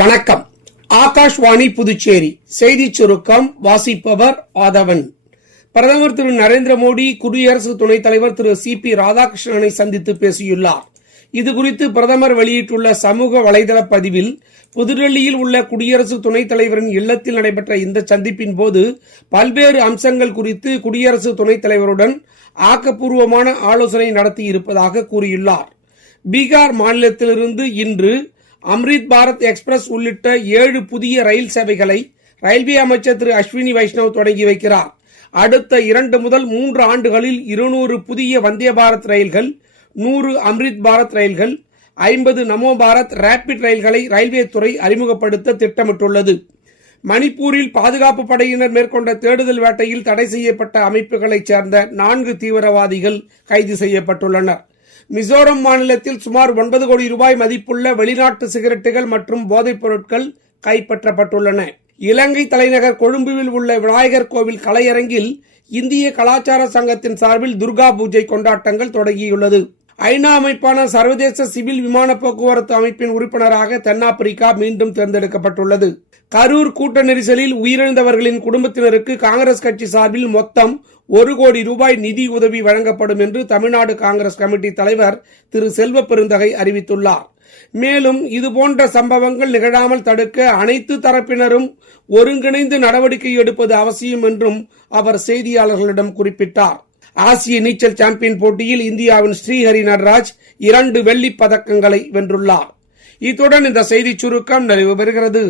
வணக்கம். ஆகாஷ்வாணி புதுச்சேரி செய்தி சுருக்கம் வாசிப்பவர் ஆதவன். பிரதமர் திரு நரேந்திர மோடி குடியரசு துணைத் தலைவர் திரு சி.பி. ராதாகிருஷ்ணனை சந்தித்து பேசியுள்ளார். இதுகுறித்து பிரதமர் வெளியிட்டுள்ள சமூக வலைதள பதிவில், புதுடெல்லியில் உள்ள குடியரசு துணைத் தலைவரின் இல்லத்தில் நடைபெற்ற இந்த சந்திப்பின் போது பல்வேறு அம்சங்கள் குறித்து குடியரசு துணைத் தலைவருடன் ஆக்கப்பூர்வமான ஆலோசனை நடத்தி இருப்பதாக கூறியுள்ளார். பீகார் மாநிலத்திலிருந்து இன்று அம்ரித் பாரத் எக்ஸ்பிரஸ் உள்ளிட்ட 7 புதிய ரயில் சேவைகளை ரயில்வே அமைச்சர் திரு அஸ்வினி வைஷ்ணவ் தொடங்கி வைக்கிறார். அடுத்த 2 முதல் 3 ஆண்டுகளில் 200 புதிய வந்தே பாரத் ரயில்கள், 100 அம்ரித் பாரத் ரயில்கள், 50 நமோ பாரத் ரேபிட் ரயில்களை ரயில்வே துறை அறிமுகப்படுத்த திட்டமிட்டுள்ளது. மணிப்பூரில் பாதுகாப்பு படையினர் மேற்கொண்ட தேடுதல் வேட்டையில் தடை செய்யப்பட்ட அமைப்புகளைச் சேர்ந்த 4 தீவிரவாதிகள் கைது செய்யப்பட்டுள்ளனர். மிசோரம் மாநிலத்தில் சுமார் 9 கோடி ரூபாய் மதிப்புள்ள வெளிநாட்டு சிகரெட்டுகள் மற்றும் போதைப் பொருட்கள் கைப்பற்றப்பட்டுள்ளன. இலங்கை தலைநகர் கொழும்புவில் உள்ள விநாயகர் கோவில் கலையரங்கில் இந்திய கலாச்சார சங்கத்தின் சார்பில் துர்கா பூஜை கொண்டாட்டங்கள் தொடங்கியுள்ளது. ஐநா அமைப்பான சர்வதேச சிவில் விமான போக்குவரத்து அமைப்பின் உறுப்பினராக தென்னாப்பிரிக்கா மீண்டும் தேர்ந்தெடுக்கப்பட்டுள்ளது. கரூர் கூட்ட நெரிசலில் உயிரிழந்தவர்களின் குடும்பத்தினருக்கு காங்கிரஸ் கட்சி சார்பில் மொத்தம் 1 கோடி ரூபாய் நிதி உதவி வழங்கப்படும் என்று தமிழ்நாடு காங்கிரஸ் கமிட்டி தலைவர் திரு செல்வ பெருந்தகை அறிவித்துள்ளார். மேலும் இதுபோன்ற சம்பவங்கள் நிகழாமல் தடுக்க அனைத்து தரப்பினரும் ஒருங்கிணைந்து நடவடிக்கை எடுப்பது அவசியம் என்றும் அவர் செய்தியாளர்களிடம் குறிப்பிட்டார். ஆசிய நீச்சல் சாம்பியன் போட்டியில் இந்தியாவின் ஸ்ரீஹரி நடராஜ் 2 வெள்ளிப் பதக்கங்களை வென்றுள்ளார். இத்துடன் இந்த செய்திச் சுருக்கம் நிறைவு பெறுகிறது.